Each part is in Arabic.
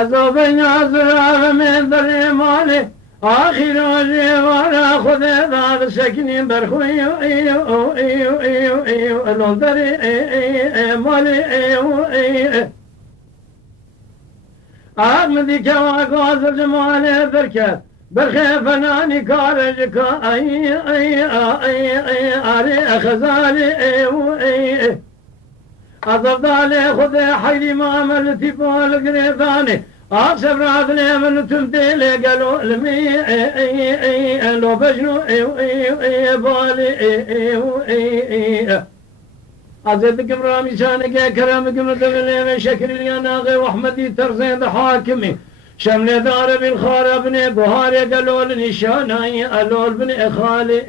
عذاب ناظر من در ماله آخر وانا خود دار سکنیم برخوی الان در مالی آمدی که آغاز جمال درکت برخی فنانی کارج که آری خزالی عذاب دالی خود حیلی معاملتی بال گریدانی آب سبراد من تمديل قالوا لمي لو بجنو بالي عزيزكم رامي شانك كرامكم دبل شكر الياناغي واحمدي ترزين حاكمي شمل دار بالخار ابن بهار قالوا لنشاني قالوا ابن خالي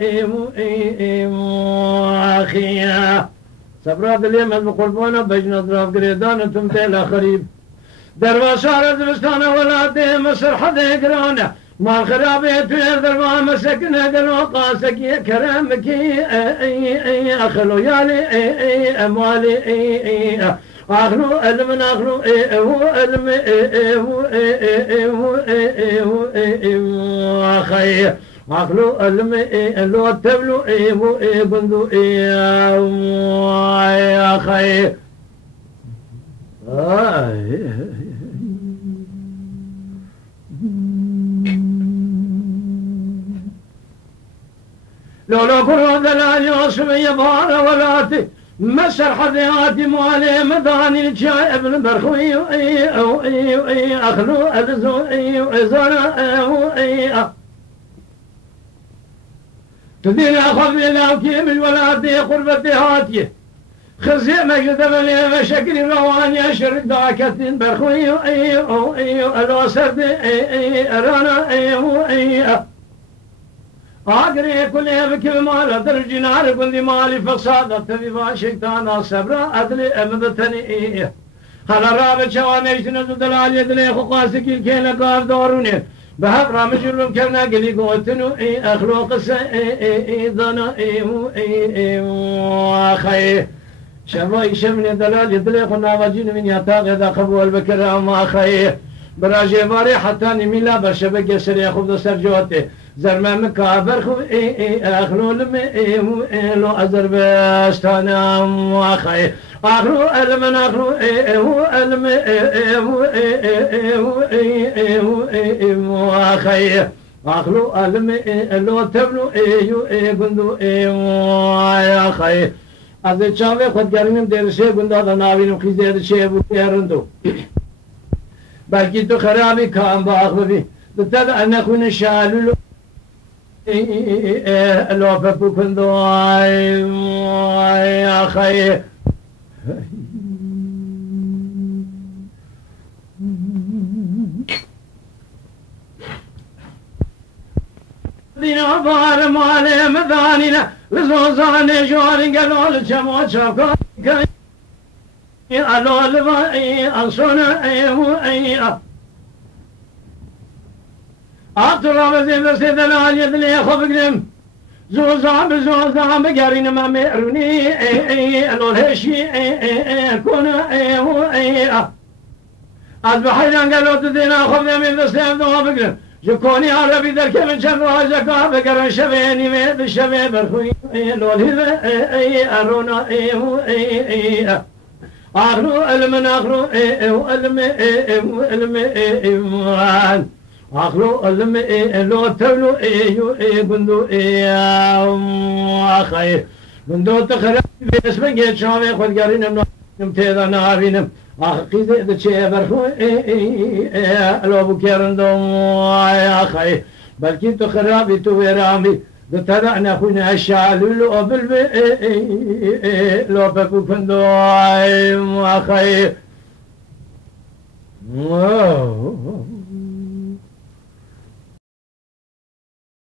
اخيا سبراد اليمن بقربونا بجنو ضرب قريدان تمديل خريب درواشار دبستان ولاده مصر حده گرانه مال خرابه توی دروا مسکنه دلو قاسکی کرمکی اخلو یالی اموالی اخلو علم اخلو علم اخي اخلو علم لو تبلو بندو اخي لو كرو دلال يوسف يبار ولاتي مسر حذياتي موالي مداني الشاي ابن برخوي اخلو الزو زرا تدين اخذ لي كيم الولادي قربتي هاتي خزي مجد بلي مشكري رواني اشر داكتين برخوي الو سرد رانا آگری کلی بکل مال در جنار کندی مالی فساد تبی با شیطان صبر عدل امدتنی حالا راب چوانیشتن دو دلالی دلی خواست کی کل کار دارونه به حق رام جرم کرنا گلی گوتنو اخلاق سیدنا اخی شبای شمن دلالی دلی خنا وجین من یتاق دا قبول بکرم اخی براجي باري حتى نميلا برشبك سري خذ سرجوته زرما مكابر خو اخلو لم لو ازربستان واخي اخلو المن اخلو الم واخي اخلو الم لو تبلو بندو يا اخي از چاوه خودگرینم درشه گندا ناوینم خیزه چه بود یارندو بلكي تو خرابي كان باخذي تتبع ان اكون شالو لو بكون دواي يا اخي دينا بار مال مدانينا لزوزان جوار قالوا لجمو شافكا الو لبا انصنا اطرا بزي سيد العالي اللي خبقنم زوزان بقارين ما ميروني الو الهشي كون البحيران قالوا تدينا خبنا من بسيب دوا بقنم جكوني عربي در كمن شن راجكا بقرن شبيني ميد الشبي برخوي الو الهذا ارونا اخلو المن اخلو الم اخلو الم لو تبلو بندو اخي بندو تخرب باسم جيت شاوي خد قارين نمتيدا نابينم اخي ذا شي برخو لو بكيرندو اخي بلكي تخربي تو رامي تتبعنا اخونا الشعال لو لو بكون دواي اخي